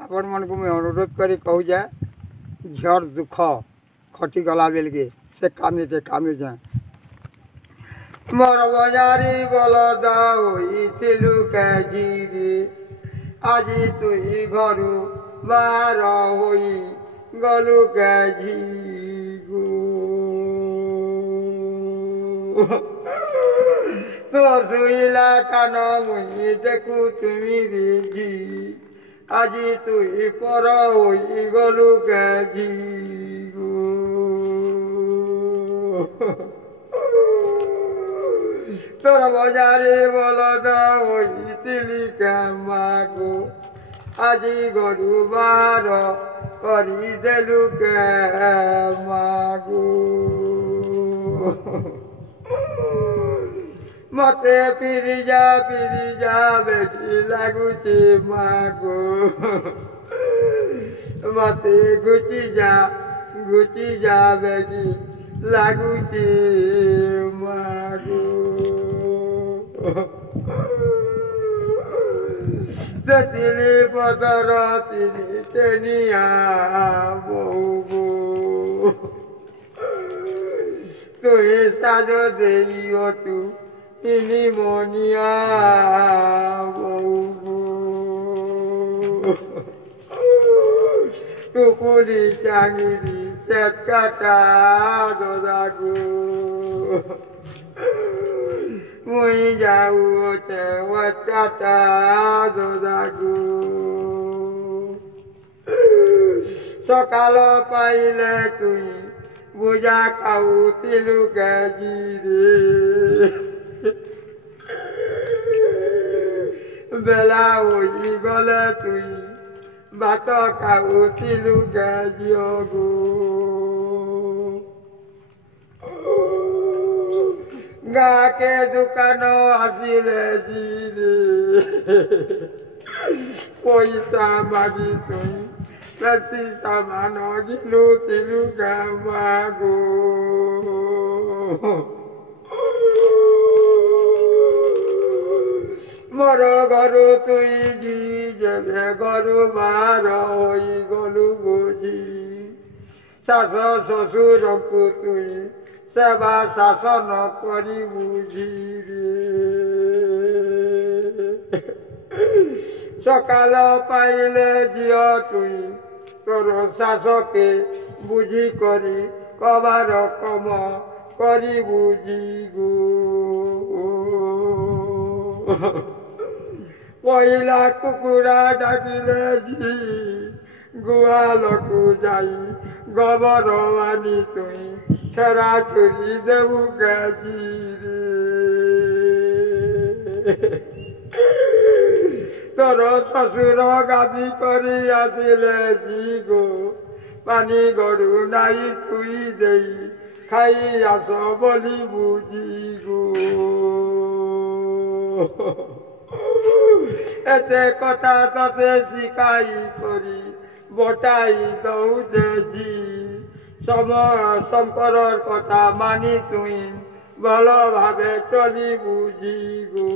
आपण मन को मैं अनुरोध करी कहूँ जाए झर दुख खटी गला बेल के से कामी जाए मोर बजारी बलदा होइथिलु काजीरे আজি तुई घरु बार होई गलु काजी गो तो सुइला कान मुई देखु तुमी रेजी আজি तुई पर होई गलु काजी गो तोर बजारे बलदा होइथिलि कामागो আজি गरु बार करी देलु कामागो मते फिरी जा बेटी लागुची मागो मते गुची जा बेटी लागुची मागो तिनी पदर तिनी तेनिया बहुगो तुई साजो देइयो तू इनी मोनिया बहुगो टुकुली चांगिरी चटकाटा दोदागो मुई जाऊ ते वटाटा दोदागो सकाल पाइले तुई बुझा खाउथिलु काजीरे बेला होई गले तुई भात खाउथिलु काजियोगो गाँ के दुकान आसिले जीरे पैसा मागी तुई प्रति सामान गिलु तिलु कामागो मोर घरु तुई जी जेबे घरु बार होई गलु गोजी शाश शशुर को तुई सेवा शासन करी बुझीरे सकाल पाइले झियो तुई तोर शासके बुझी करी कबार कम करी बुझी गो पहिला कुकुरा डाकिले जी गुआल को जाई गोबर आनी तुई छरा छुरी देबु काजीरे तोर शशुर गादी करी आसिले जी गो पानी गरु नाई तुई देई खाई आस बोली बुझी गो एते कथा तते शिकाई करी बटाई दऊ देजी समय शंकर कथा मानी तुई भल भावे चली बुझी गो।